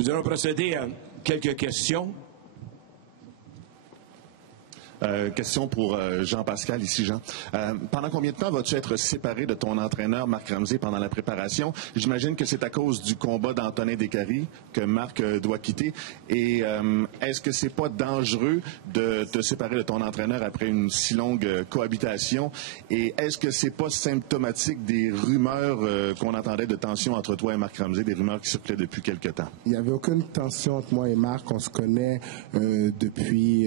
Nous allons procéder à quelques questions. Question pour Jean-Pascal, ici Jean. Pendant combien de temps vas-tu être séparé de ton entraîneur Marc Ramsey pendant la préparation? J'imagine que c'est à cause du combat d'Antonin Descaries que Marc doit quitter. Et est-ce que c'est pas dangereux de te séparer de ton entraîneur après une si longue cohabitation? Et est-ce que c'est pas symptomatique des rumeurs qu'on entendait de tension entre toi et Marc Ramsey, des rumeurs qui circulaient depuis quelque temps? Il n'y avait aucune tension entre moi et Marc. On se connaît depuis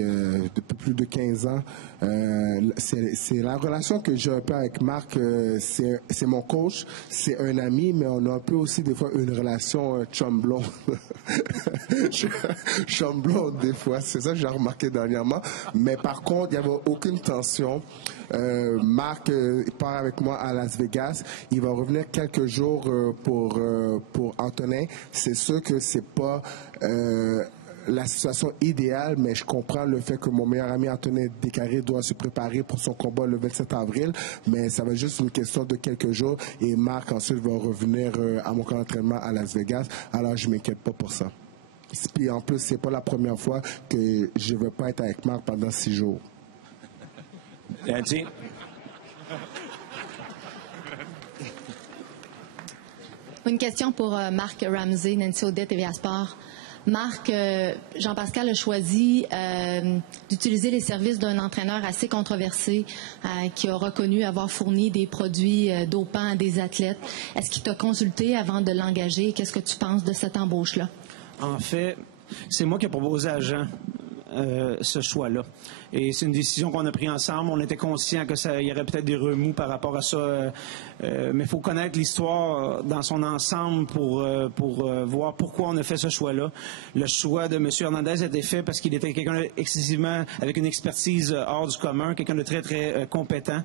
plus de 15 ans. C'est la relation que j'ai un peu avec Marc. C'est mon coach, c'est un ami, mais on a un peu aussi des fois une relation chum-blond. Chum-blond des fois, c'est ça que j'ai remarqué dernièrement. Mais par contre, il n'y avait aucune tension. Marc part avec moi à Las Vegas. Il va revenir quelques jours pour Antonin. C'est sûr que c'est pas la situation idéale, mais je comprends le fait que mon meilleur ami Antonin Descaries doit se préparer pour son combat le 27 avril, mais ça va être juste une question de quelques jours et Marc ensuite va revenir à mon camp d'entraînement à Las Vegas, alors je m'inquiète pas pour ça. Puis en plus, c'est pas la première fois que je veux pas être avec Marc pendant 6 jours. Nancy? Une question pour Marc Ramsey, Nancy Audet, TVA Sport. Marc, Jean-Pascal a choisi d'utiliser les services d'un entraîneur assez controversé qui a reconnu avoir fourni des produits dopants à des athlètes. Est-ce qu'il t'a consulté avant de l'engager? Qu'est-ce que tu penses de cette embauche-là? En fait, c'est moi qui ai proposé à Jean ce choix-là. Et c'est une décision qu'on a prise ensemble. On était conscients que il y aurait peut-être des remous par rapport à ça. Mais il faut connaître l'histoire dans son ensemble pour voir pourquoi on a fait ce choix-là. Le choix de M. Hernandez a été fait parce qu'il était quelqu'un excessivement avec une expertise hors du commun, quelqu'un de très, très compétent.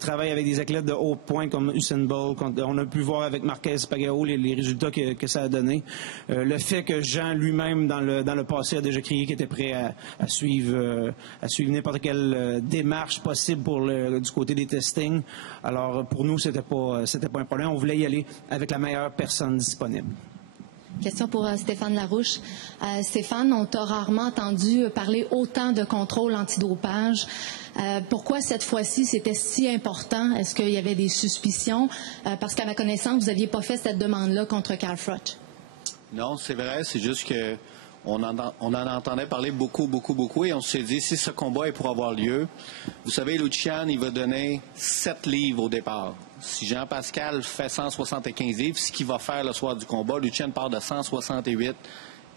Travaille avec des athlètes de haut point comme Usain Bolt. On a pu voir avec Marquez Pagao les résultats que ça a donné. Le fait que Jean lui-même, dans le passé, a déjà crié qu'il était prêt à suivre n'importe quelle démarche possible du côté des testings. Alors, pour nous, c'était pas un problème. On voulait y aller avec la meilleure personne disponible. Question pour Stéphane Larouche. Stéphane, on t'a rarement entendu parler autant de contrôle antidopage. Pourquoi cette fois-ci c'était si important? Est-ce qu'il y avait des suspicions? Parce qu'à ma connaissance, vous n'aviez pas fait cette demande-là contre Carl Froch. Non, c'est vrai. C'est juste que on en entendait parler beaucoup, et on s'est dit, si ce combat est pour avoir lieu, vous savez, Lucian, il va donner 7 livres au départ. Si Jean-Pascal fait 175 livres, ce qu'il va faire le soir du combat, Lucian part de 168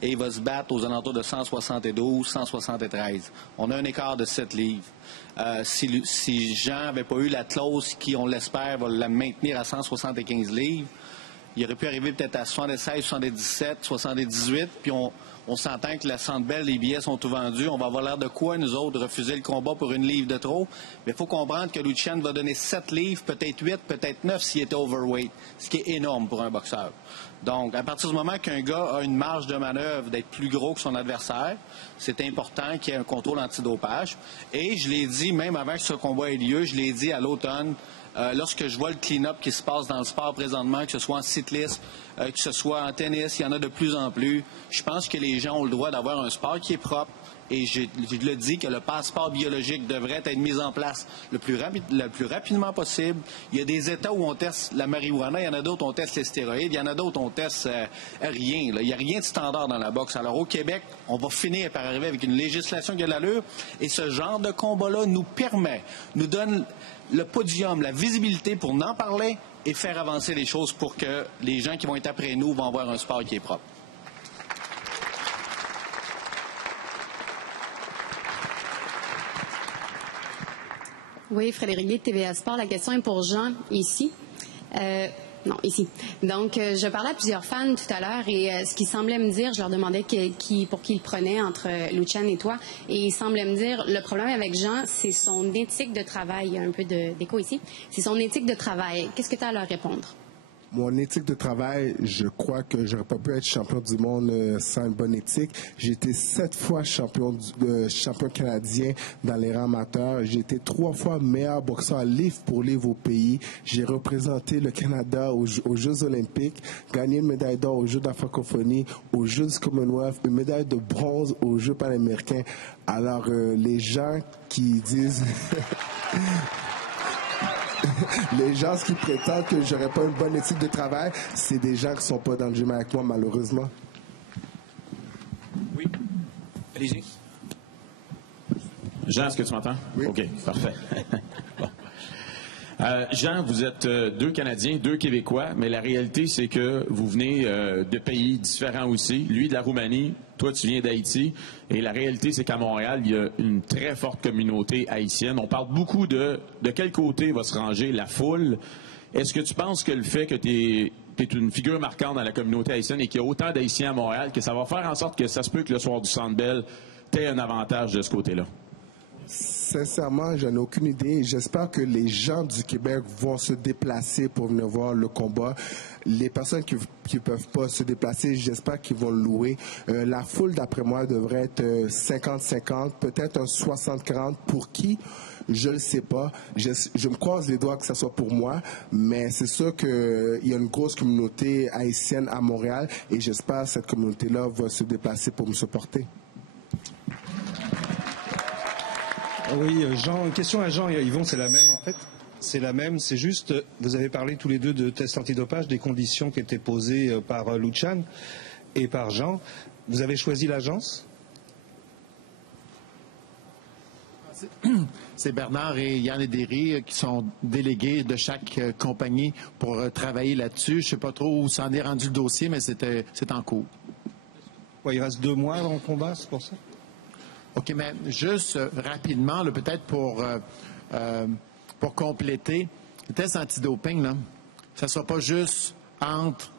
et il va se battre aux alentours de 172, 173. On a un écart de 7 livres. Si Jean n'avait pas eu la clause qui, on l'espère, va la maintenir à 175 livres, il aurait pu arriver peut-être à 76, 77, 78, puis on s'entend que la Centre Bell, les billets sont tout vendus. On va avoir l'air de quoi, nous autres, refuser le combat pour une livre de trop? Mais il faut comprendre que Lucian va donner 7 livres, peut-être 8, peut-être 9 s'il était overweight, ce qui est énorme pour un boxeur. Donc, à partir du moment qu'un gars a une marge de manœuvre d'être plus gros que son adversaire, c'est important qu'il y ait un contrôle antidopage. Et je l'ai dit, même avant que ce combat ait lieu, je l'ai dit à l'automne, lorsque je vois le clean-up qui se passe dans le sport présentement, que ce soit en cyclisme, que ce soit en tennis, il y en a de plus en plus. Je pense que les gens ont le droit d'avoir un sport qui est propre. Et je le dis que le passeport biologique devrait être mis en place le plus rapidement possible. Il y a des États où on teste la marijuana, il y en a d'autres où on teste les stéroïdes, il y en a d'autres où on teste rien. Là. Il n'y a rien de standard dans la boxe. Alors au Québec, on va finir par arriver avec une législation qui a de l'allure. Et ce genre de combat-là nous donne le podium, la visibilité pour en parler et faire avancer les choses pour que les gens qui vont être après nous vont avoir un sport qui est propre. Oui, Frédéric Guy de TVA Sport. La question est pour Jean, ici. Non, ici. Donc, je parlais à plusieurs fans tout à l'heure et ce qu'ils semblaient me dire, je leur demandais pour qui ils prenaient entre Lucian et toi, et ils semblaient me dire, le problème avec Jean, c'est son éthique de travail. Il y a un peu d'écho ici. C'est son éthique de travail. Qu'est-ce que tu as à leur répondre? Mon éthique de travail, je crois que j'aurais pas pu être champion du monde sans une bonne éthique. J'ai été 7 fois champion canadien dans les rangs amateurs. J'ai été 3 fois meilleur boxeur livre pour livre au pays. J'ai représenté le Canada aux Jeux olympiques, gagné une médaille d'or aux Jeux de la francophonie, aux Jeux du Commonwealth, une médaille de bronze aux Jeux panaméricains. Alors, les gens qui disent... Les gens qui prétendent que j'aurais pas une bonne éthique de travail, c'est des gens qui sont pas dans le gym avec moi, malheureusement. Oui. Allez-y. Jean, est-ce que tu m'entends? Oui. OK, parfait. Bon. Jean, vous êtes 2 Canadiens, 2 Québécois, mais la réalité, c'est que vous venez de pays différents aussi. Lui, de la Roumanie, toi, tu viens d'Haïti. Et la réalité, c'est qu'à Montréal, il y a une très forte communauté haïtienne. On parle beaucoup de quel côté va se ranger la foule. Est-ce que tu penses que le fait que tu es une figure marquante dans la communauté haïtienne et qu'il y a autant d'Haïtiens à Montréal, que ça va faire en sorte que ça se peut que le soir du Centre Bell, tu aies un avantage de ce côté-là? Sincèrement, j'en ai aucune idée. J'espère que les gens du Québec vont se déplacer pour venir voir le combat. Les personnes qui ne peuvent pas se déplacer, j'espère qu'ils vont le louer. La foule, d'après moi, devrait être 50-50, peut-être un 60-40. Pour qui? Je ne le sais pas. Je me croise les doigts que ce soit pour moi, mais c'est sûr qu'il y a une grosse communauté haïtienne à Montréal et j'espère que cette communauté-là va se déplacer pour me supporter. Oui, Jean, une question à Jean et à Yvon, c'est la même en fait. C'est la même, c'est juste, vous avez parlé tous les deux de tests antidopage, des conditions qui étaient posées par Lucian et par Jean. Vous avez choisi l'agence? C'est Bernard et Yann Edéry qui sont délégués de chaque compagnie pour travailler là-dessus. Je ne sais pas trop où s'en est rendu le dossier, mais c'est en cours. Ouais, il reste 2 mois avant le combat, c'est pour ça? OK, mais juste rapidement, peut-être pour compléter, le test antidoping, là, ça ne sera pas juste entre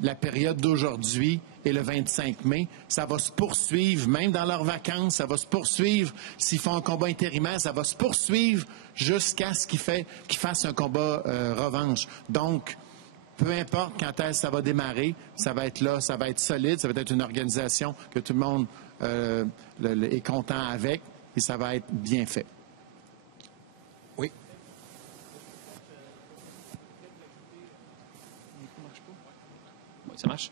la période d'aujourd'hui et le 25 mai. Ça va se poursuivre, même dans leurs vacances, ça va se poursuivre. S'ils font un combat intérimaire, ça va se poursuivre jusqu'à ce qu'ils fassent un combat revanche. Donc, peu importe quand est-ce que ça va démarrer, ça va être là, ça va être solide, ça va être une organisation que tout le monde est content avec et ça va être bien fait. Oui. Ça marche.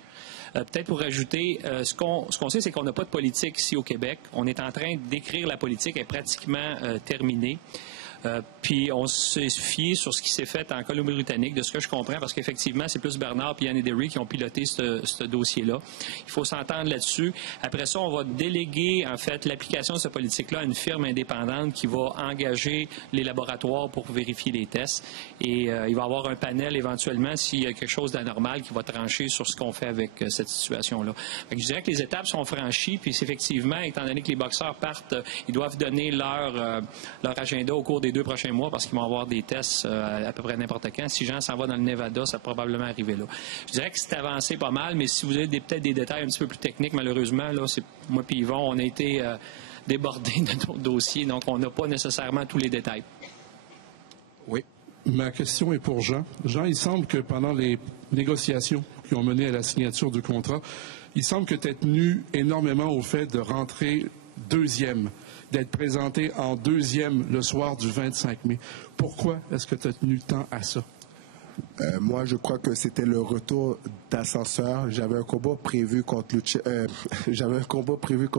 Peut-être pour ajouter, ce qu'on sait, c'est qu'on n'a pas de politique ici au Québec. On est en train d'écrire la politique, elle est pratiquement terminée. Puis on s'est fié sur ce qui s'est fait en Colombie-Britannique, de ce que je comprends, parce qu'effectivement, c'est plus Bernard et Yann Edéry qui ont piloté ce dossier-là. Il faut s'entendre là-dessus. Après ça, on va déléguer, en fait, l'application de cette politique-là à une firme indépendante qui va engager les laboratoires pour vérifier les tests. Et il va y avoir un panel, éventuellement, s'il y a quelque chose d'anormal, qui va trancher sur ce qu'on fait avec cette situation-là. Je dirais que les étapes sont franchies, puis effectivement, étant donné que les boxeurs partent, ils doivent donner leur agenda au cours des 2 prochains mois parce qu'ils vont avoir des tests à peu près n'importe quand. Si Jean s'en va dans le Nevada, ça va probablement arriver là. Je dirais que c'est avancé pas mal, mais si vous avez peut-être des détails un petit peu plus techniques, malheureusement, là, c'est moi et Yvon, on a été débordés de notre dossier, donc on n'a pas nécessairement tous les détails. Oui. Ma question est pour Jean. Jean, il semble que pendant les négociations qui ont mené à la signature du contrat, il semble que tu aies tenu énormément au fait de rentrer 2e, d'être présenté en 2e le soir du 25 mai. Pourquoi est-ce que tu as tenu tant à ça? Moi, je crois que c'était le retour d'ascenseur. J'avais un combat prévu contre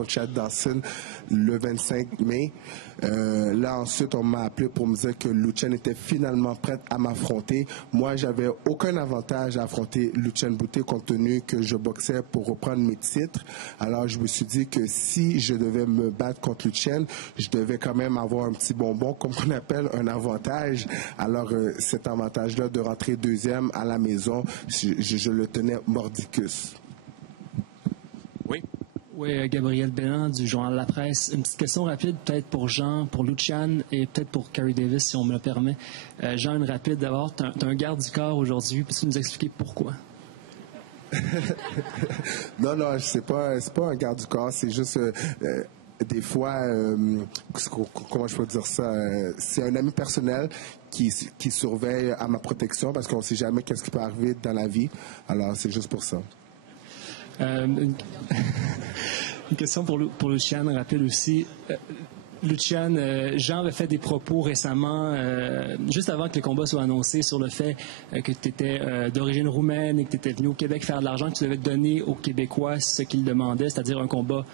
Chad Dawson le 25 mai. Là, ensuite, on m'a appelé pour me dire que Lucian était finalement prête à m'affronter. Moi, j'avais aucun avantage à affronter Lucian Boutet compte tenu que je boxais pour reprendre mes titres. Alors, je me suis dit que si je devais me battre contre Lucian, je devais quand même avoir un petit bonbon, comme on appelle un avantage. Alors, cet avantage-là de rentrer 2e à la maison, je le tenais mordicus. Oui. Oui, Gabriel Belland du Journal La Presse. Une petite question rapide, peut-être pour Jean, pour Lucian et peut-être pour Kerry Davis, si on me le permet. Jean, une rapide d'abord. Tu as un garde du corps aujourd'hui. Peux-tu nous expliquer pourquoi? Non, c'est pas un garde du corps. C'est juste... des fois, comment je peux dire ça, c'est un ami personnel qui surveille à ma protection parce qu'on ne sait jamais qu'est-ce qui peut arriver dans la vie. Alors, c'est juste pour ça. Une question pour Lucian, rapide aussi. Lucian, Jean avait fait des propos récemment, juste avant que le combat soit annoncé, sur le fait que tu étais d'origine roumaine et que tu étais venu au Québec faire de l'argent, que tu devais donner aux Québécois ce qu'ils demandaient, c'est-à-dire un combat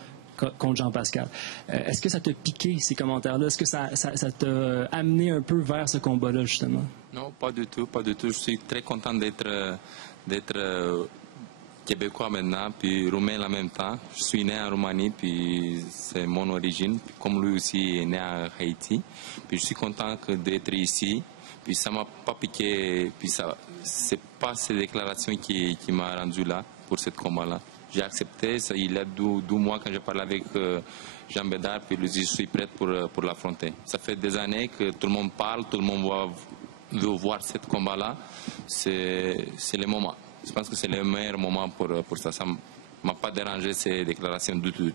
contre Jean-Pascal. Est-ce que ça t'a piqué, ces commentaires-là? Est-ce que ça t'a amené un peu vers ce combat-là, justement? Non, pas du tout, pas du tout. Je suis très content d'être Québécois maintenant, puis Roumain en même temps. Je suis né en Roumanie, puis c'est mon origine. Puis comme lui aussi est né à Haïti. Puis je suis content d'être ici. Puis ça m'a pas piqué. Puis ça, c'est pas ces déclarations qui m'a rendu là pour ce combat-là. J'ai accepté. Ça, il y a 12 mois quand j'ai parlé avec Jean Bédard, puis lui dit je suis prêt pour l'affronter. Ça fait des années que tout le monde parle, tout le monde veut voir ce combat-là. C'est le moment. Je pense que c'est le meilleur moment pour ça. Ça ne m'a pas dérangé ces déclarations du tout.